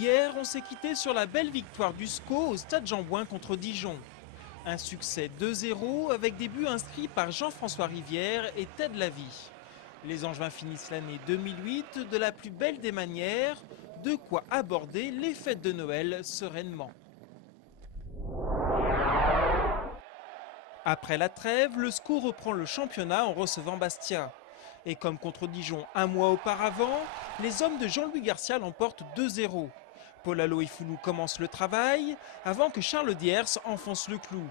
Hier, on s'est quitté sur la belle victoire du SCO au stade Jean-Bouin contre Dijon. Un succès 2-0 avec des buts inscrits par Jean-François Rivière et Ted Lavie. Les Angevins finissent l'année 2008 de la plus belle des manières, de quoi aborder les fêtes de Noël sereinement. Après la trêve, le SCO reprend le championnat en recevant Bastia. Et comme contre Dijon un mois auparavant, les hommes de Jean-Louis Garcia l'emportent 2-0. Paul Aloïfoulou commence le travail avant que Charles Diers enfonce le clou.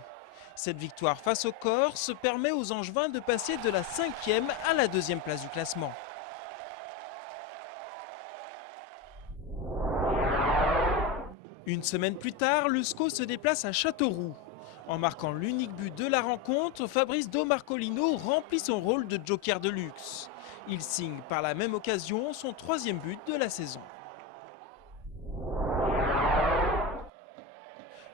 Cette victoire face aux Corses permet aux Angevins de passer de la 5e à la 2e place du classement. Une semaine plus tard, le SCO se déplace à Châteauroux. En marquant l'unique but de la rencontre, Fabrice Domarcolino remplit son rôle de joker de luxe. Il signe par la même occasion son 3e but de la saison.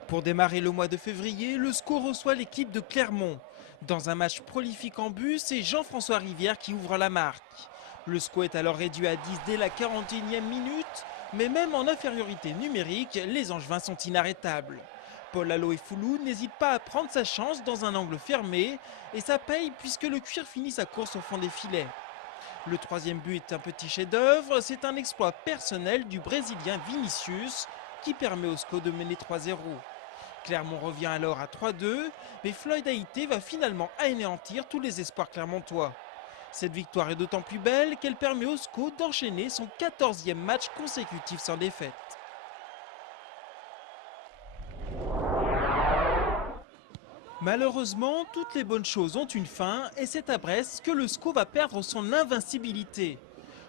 Pour démarrer le mois de février, le SCO reçoit l'équipe de Clermont. Dans un match prolifique en but, c'est Jean-François Rivière qui ouvre la marque. Le SCO est alors réduit à 10 dès la 41e minute, mais même en infériorité numérique, les Angevins sont inarrêtables. Paul Aloïfoulou n'hésite pas à prendre sa chance dans un angle fermé, et ça paye puisque le cuir finit sa course au fond des filets. Le 3e but est un petit chef-d'œuvre, c'est un exploit personnel du Brésilien Vinicius qui permet au SCO de mener 3-0. Clermont revient alors à 3-2, mais Floyd Haïté va finalement anéantir tous les espoirs clermontois. Cette victoire est d'autant plus belle qu'elle permet au SCO d'enchaîner son 14e match consécutif sans défaite. Malheureusement, toutes les bonnes choses ont une fin et c'est à Brest que le SCO va perdre son invincibilité.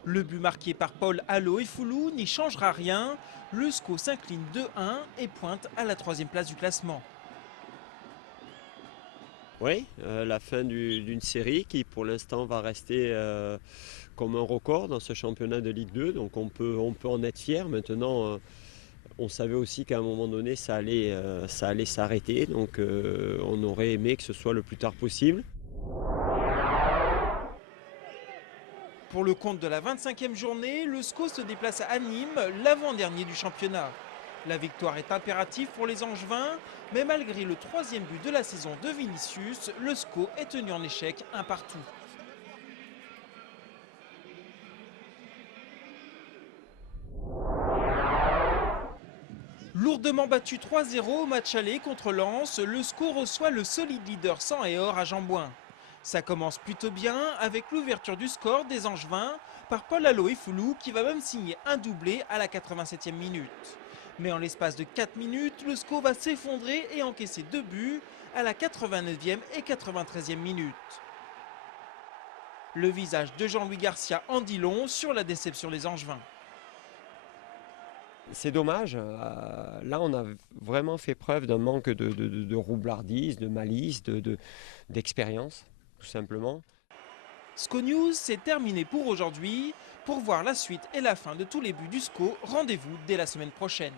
Le but marqué par Paul Aloïfoulou n'y changera rien. Le SCO s'incline 2-1 et pointe à la 3e place du classement. Oui, la fin d'une série qui pour l'instant va rester comme un record dans ce championnat de Ligue 2. Donc on peut en être fier. Maintenant, on savait aussi qu'à un moment donné ça allait s'arrêter. Donc on aurait aimé que ce soit le plus tard possible. Pour le compte de la 25e journée, le SCO se déplace à Nîmes, l'avant-dernier du championnat. La victoire est impérative pour les Angevins, mais malgré le 3e but de la saison de Vinicius, le SCO est tenu en échec un partout. Lourdement battu 3-0 au match aller contre Lens, le SCO reçoit le solide leader sang et or à Jean-Bouin. Ça commence plutôt bien avec l'ouverture du score des Angevins par Paul Aloïfoulou qui va même signer un doublé à la 87e minute. Mais en l'espace de 4 minutes, le SCO va s'effondrer et encaisser 2 buts à la 89e et 93e minute. Le visage de Jean-Louis Garcia en dit long sur la déception des Angevins. C'est dommage, là on a vraiment fait preuve d'un manque de roublardise, de malice, d'expérience, tout simplement. SCO News, c'est terminé pour aujourd'hui. Pour voir la suite et la fin de tous les buts du SCO, rendez-vous dès la semaine prochaine.